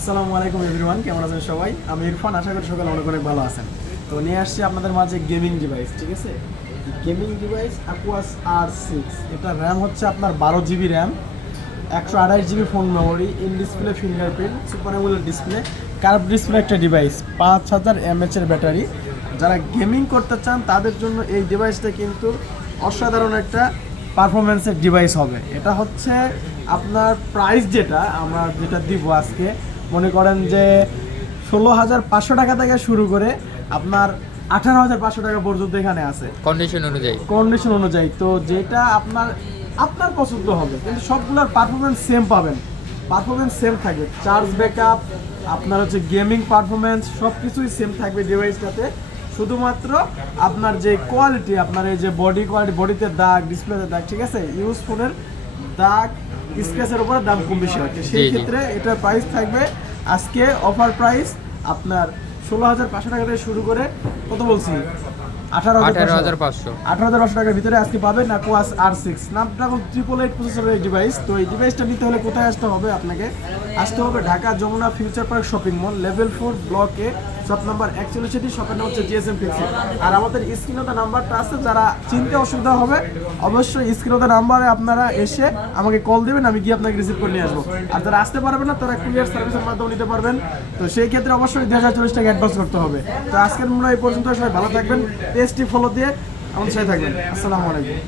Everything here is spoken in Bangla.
আসসালামু আলাইকুম এভরিওয়ান, কেমন আছেন সবাই? আমি ইরফান, আশা করি সকালে অনেক অনেক ভালো আছেন। তো নিয়ে আসছি আপনাদের মাঝে গেমিং ডিভাইস, ঠিক আছে? Gaming device aqueous R6। এটা র্যাম হচ্ছে আপনার 12 GB RAM, 128 GB phone memory, in display fingerprint, super AMOLED display, curve display একটা ডিভাইস, 5000 mAh এর ব্যাটারি। যারা গেমিং করতে চান তাদের জন্য এই ডিভাইসটা কিন্তু অসাধারণ একটা পারফরমেন্সের ডিভাইস হবে। এটা হচ্ছে আপনার প্রাইস যেটা দিব আজকে, মনে করেন যে 16,500 টাকা থেকে শুরু করে আপনার 18,500 টাকা পর্যন্ত এখানে আছে কন্ডিশন অনুযায়ী। তো যেটা আপনার আপনার পছন্দ হবে, কিন্তু সবগুলোর পারফরমেন্স সেম থাকবে। চার্জ ব্যাকআপ, আপনার হচ্ছে গেমিং পারফরমেন্স, সব কিছুই সেম থাকবে ডিভাইসটাতে। শুধুমাত্র আপনার যে কোয়ালিটি, আপনার এই যে বডি কোয়ালিটি, বডিতে দাগ, ডিসপ্লেতে দাগ, ঠিক আছে, ইউজ ফোনের দাগ স্ক্র্যাচের উপরে দাম কম বেশি হচ্ছে। সেই ক্ষেত্রে এটার প্রাইস থাকবে আজকে অফার প্রাইস আপনার 16,500 টাকা থেকে শুরু করে, কত বলছি, 18,500 টাকার ভিতরে আজকে পাবেন অ্যাকুয়াস R6 স্ন্যাপড্রাগন 888 প্রসেসরের এই ডিভাইস। তো এই ডিভাইসটা নিতে হলে কোথায় আসতে হবে? আপনাকে আসতে হবে Dhaka Jamuna future park shopping mall, level 4, block A, shop number 41। শপের নাম হচ্ছে GSM ফিক্সড। আর আমাদের স্ক্রিনে নাম্বারটা আছে, যারা চিনতে অসুবিধা হবে অবশ্যই স্ক্রিনে নাম্বারে আপনারা এসে আমাকে কল দেবেন, আমি গিয়ে আপনাকে রিসিভ করে নিয়ে আসবো। আর যারা আসতে পারবেন না, তারা কুরিয়ার সার্ভিসের মাধ্যমে নিতে পারবেন। তো সেই ক্ষেত্রে অবশ্যই 2040 টাকা অ্যাডভান্স করতে হবে। তো আজকের মনে হয় এই পর্যন্ত। সবাই ভালো থাকবেন, পেজটি ফলো দিয়ে আমাদের সাথে থাকবেন। আসসালামু আলাইকুম।